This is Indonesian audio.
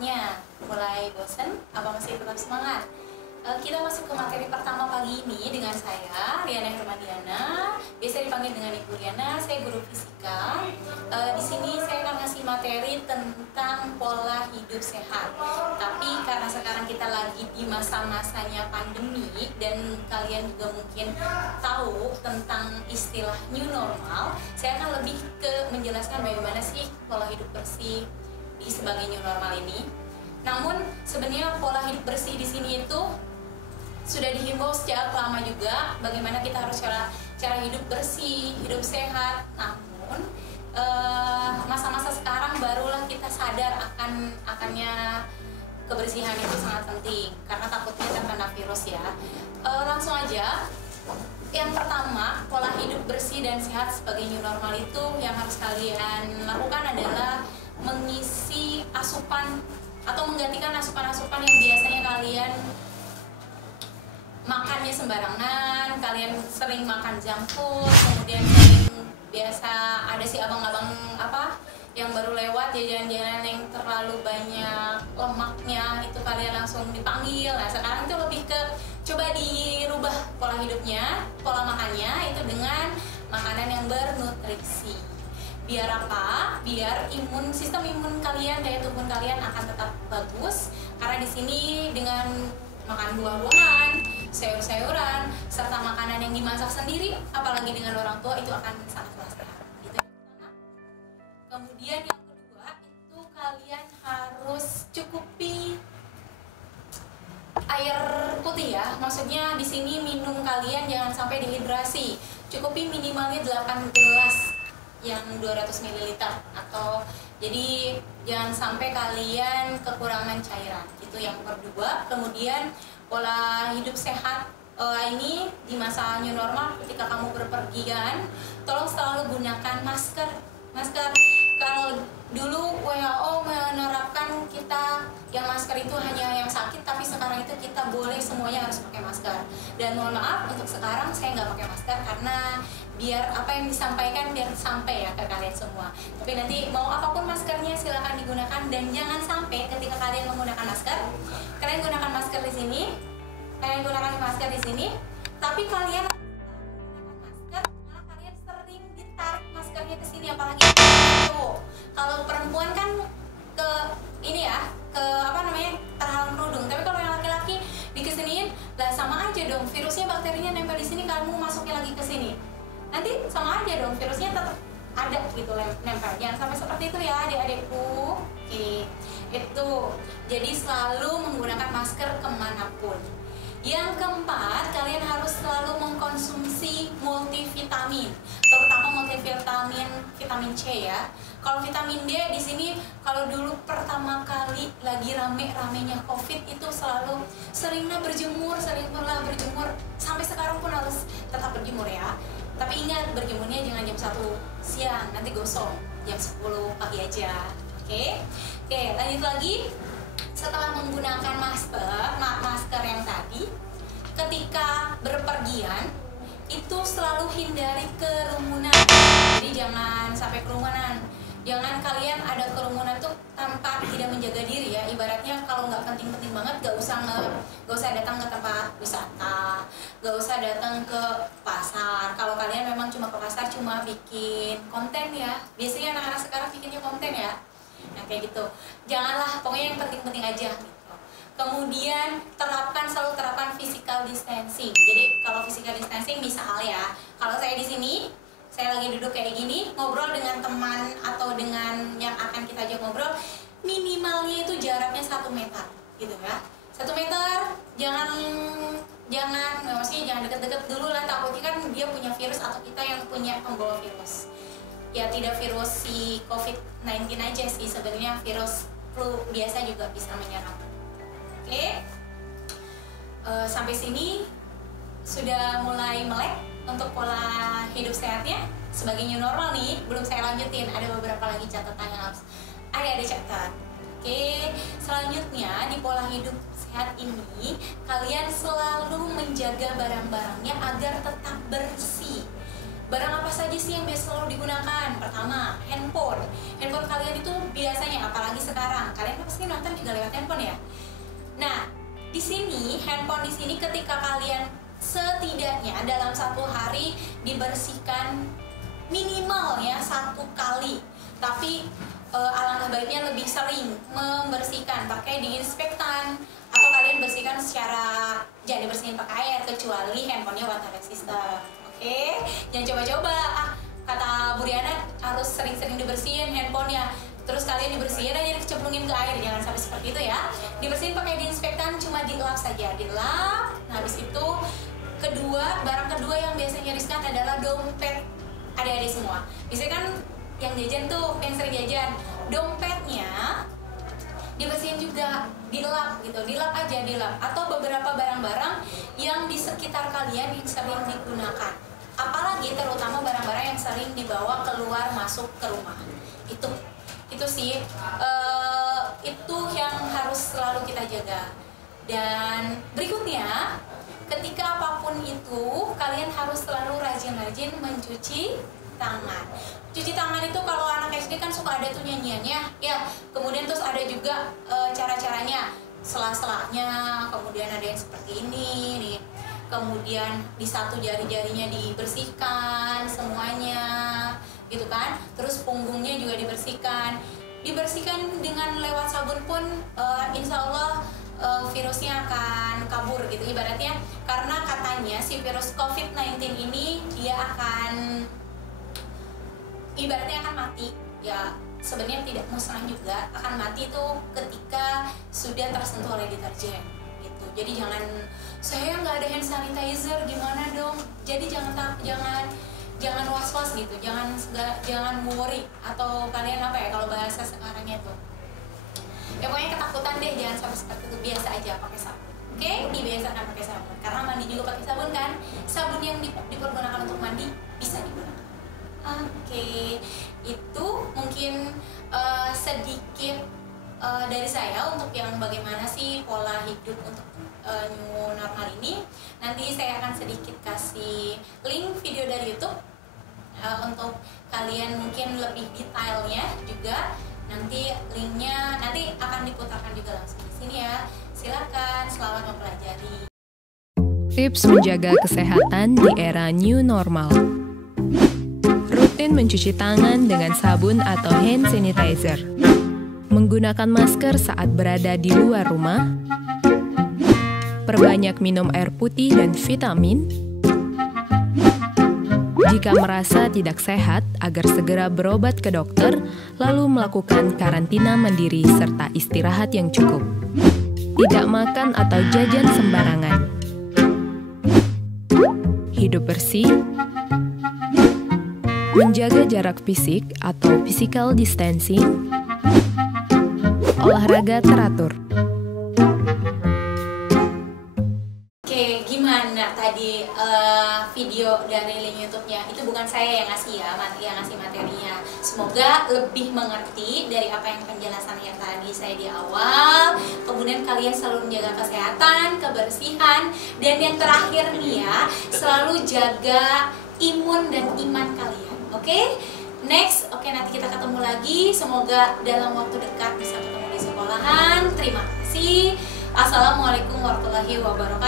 sehatnya? Mulai bosen? Apa masih tetap semangat? Kita masuk ke materi pertama pagi ini dengan saya, Riana Hermadiana, biasa dipanggil dengan Ibu Riana. Saya guru fisika. Di sini saya akan ngasih materi tentang pola hidup sehat. Tapi karena sekarang kita lagi di masa-masanya pandemi dan kalian juga mungkin tahu tentang istilah new normal, saya akan lebih ke menjelaskan bagaimana sih pola hidup bersih di sebagai new normal ini. Namun sebenarnya pola hidup bersih di sini itu sudah dihimbau sejak lama juga, bagaimana kita harus cara hidup bersih, hidup sehat. Namun masa-masa sekarang barulah kita sadar akannya kebersihan itu sangat penting karena takutnya terkena virus ya. Langsung aja. Yang pertama, pola hidup bersih dan sehat sebagai new normal itu yang harus kalian lakukan adalah mengisi asupan atau menggantikan asupan-asupan yang biasanya kalian makannya sembarangan. Kalian sering makan junk food, kemudian biasa ada si abang-abang yang baru lewat jajan-jajanan yang terlalu banyak lemaknya, itu kalian langsung dipanggil. Nah sekarang itu lebih ke coba dirubah pola hidupnya, pola makannya itu dengan makanan yang bernutrisi. Biar apa? Biar sistem imun kalian, daya tubuh kalian akan tetap bagus. Karena di sini dengan makan buah-buahan, sayur-sayuran, serta makanan yang dimasak sendiri, apalagi dengan orang tua, itu akan sangat sehat. Itu yang pertama. Kemudian yang kedua itu kalian harus cukupi air putih ya. Maksudnya di sini minum kalian jangan sampai dehidrasi. Cukupi minimalnya 8 gelas yang 200 ml atau jadi jangan sampai kalian kekurangan cairan. Itu yang kedua. Kemudian pola hidup sehat ini di masa new normal, ketika kamu berpergian tolong selalu gunakan masker. Kalau dulu WHO menerapkan kita yang masker itu hanya yang sakit, tapi sekarang itu kita boleh semuanya harus pakai masker. Dan mohon maaf untuk sekarang saya nggak pakai masker karena biar apa yang disampaikan biar sampai ya ke kalian semua. Tapi nanti mau apapun maskernya silakan digunakan, dan jangan sampai ketika kalian menggunakan masker, kalian gunakan masker di sini, tapi kalian menggunakan masker malah kalian sering ditarik maskernya ke sini, apalagi cowok. Kalau perempuan kan ke ini ya, ke terhalang kerudung. Tapi kalau yang laki-laki dikesiniin, lah sama aja dong, virusnya bakterinya nempel di sini, kamu masuknya lagi ke sini. Nanti sama aja dong, virusnya tetap ada gitu nempel. Jangan sampai seperti itu ya adik-adikku. Oke, itu. Jadi selalu menggunakan masker kemanapun. Yang keempat, kalian harus selalu mengkonsumsi multivitamin, terutama vitamin C ya. Kalau vitamin D di sini, kalau dulu pertama kali lagi rame-ramenya COVID itu selalu seringlah berjemur, sampai sekarang pun harus tetap berjemur ya. Tapi ingat, berjemurnya jangan jam 1 siang, nanti gosong. Jam 10 pagi aja. Oke, lanjut lagi. Setelah menggunakan masker yang tadi, ketika berpergian itu selalu hindari kerumunan. Jadi jangan sampai kerumunan. Jangan kalian ada kerumunan tuh tanpa tidak menjaga diri ya. Ibaratnya kalau nggak penting-penting banget, gak usah datang ke tempat wisata, gak usah datang ke pasar. Kalau kalian memang cuma ke pasar, cuma bikin konten ya. Biasanya anak-anak sekarang bikinnya konten ya. Nah kayak gitu. Janganlah, pokoknya yang penting-penting aja gitu. Kemudian selalu terapkan physical distancing. Jadi kalau physical distancing misal ya, kalau saya di sini, saya lagi duduk kayak gini, ngobrol dengan teman atau dengan yang akan kita ajak ngobrol, minimalnya itu jaraknya 1 meter gitu ya. 1 meter, maksudnya jangan deket-deket dulu lah, takutnya kan dia punya virus atau kita yang punya pembawa virus. Ya tidak virus si COVID-19 aja sih, sebenarnya virus flu biasa juga bisa menyerang. Oke. Sampai sini sudah mulai melek untuk pola hidup sehatnya sebagai new normal nih. Belum saya lanjutin, ada beberapa lagi catatan yang harus ada catat. Oke, selanjutnya di pola hidup sehat ini kalian selalu menjaga barang-barangnya agar tetap bersih. Barang apa saja sih yang biasa selalu digunakan? Pertama, handphone kalian itu biasanya, apalagi sekarang Kalian pasti nonton juga lewat handphone ya. Nah, di sini handphone di sini ketika kalian setidaknya dalam satu hari dibersihkan minimal ya 1 kali, tapi alangkah baiknya lebih sering membersihkan pakai disinfektan, atau kalian bersihkan secara jangan dibersihin pakai air kecuali handphonenya water resistant. Oke, jangan coba-coba kata Bu Riana harus sering-sering dibersihin handphonenya, terus kalian dibersihin aja dicemplungin ke air, jangan sampai seperti itu ya. Dibersihin pakai disinfektan, cuma dilap saja, dilap. Nah, habis itu barang kedua yang biasanya riskan adalah dompet adik-adik semua. Biasanya kan yang jajan tuh, yang sering jajan, dompetnya dibersihin juga, dilap gitu, dilap aja, dilap. Atau beberapa barang-barang yang di sekitar kalian yang sering digunakan, apalagi terutama barang-barang yang sering dibawa keluar masuk ke rumah. Itu sih itu yang harus selalu kita jaga. Dan berikutnya, ketika apapun itu kalian harus selalu rajin-rajin mencuci tangan. Cuci tangan itu kalau anak SD kan suka ada tuh nyanyiannya ya, kemudian terus ada juga cara-caranya, sela-selanya, kemudian ada yang seperti ini nih, kemudian di satu jari-jarinya dibersihkan semuanya gitu kan, terus punggungnya juga dibersihkan dengan lewat sabun pun insya Allah virusnya akan kabur gitu ibaratnya, karena katanya si virus COVID-19 ini dia akan ibaratnya akan mati ya, sebenarnya tidak musnah juga, akan mati itu ketika sudah tersentuh oleh deterjen gitu. Jadi saya nggak ada hand sanitizer gimana dong, jadi jangan was-was gitu, jangan worry, atau kalian apa ya kalau bahasa sekarangnya tuh ya pokoknya ketakutan deh, jangan sampai seperti itu, biasa aja pakai sabun. Oke, dibiasakan pakai sabun, karena mandi juga pakai sabun kan, sabun yang dipergunakan untuk mandi bisa digunakan. Oke, itu mungkin sedikit dari saya untuk yang bagaimana sih pola hidup untuk new normal ini. Nanti saya akan sedikit kasih link video dari YouTube untuk kalian mungkin lebih detailnya juga. Nanti linknya nanti akan diputarkan juga langsung di sini ya. Silakan, selamat mempelajari. Tips menjaga kesehatan di era new normal. Rutin mencuci tangan dengan sabun atau hand sanitizer. Menggunakan masker saat berada di luar rumah. Perbanyak minum air putih dan vitamin. Jika merasa tidak sehat, agar segera berobat ke dokter, lalu melakukan karantina mandiri serta istirahat yang cukup. Tidak makan atau jajan sembarangan. Hidup bersih. Menjaga jarak fisik atau physical distancing. Olahraga teratur. Oke, gimana tadi video dari link YouTube-nya? Itu bukan saya yang ngasih ya, yang ngasih materinya. Semoga lebih mengerti dari apa yang penjelasan yang tadi saya di awal. Kemudian kalian selalu menjaga kesehatan, kebersihan, dan yang terakhir nih ya, selalu jaga imun dan iman kalian. Oke? Next, nanti kita ketemu lagi. Semoga dalam waktu dekat bisa ketemu di sekolahan. Terima kasih. Assalamualaikum warahmatullahi wabarakatuh.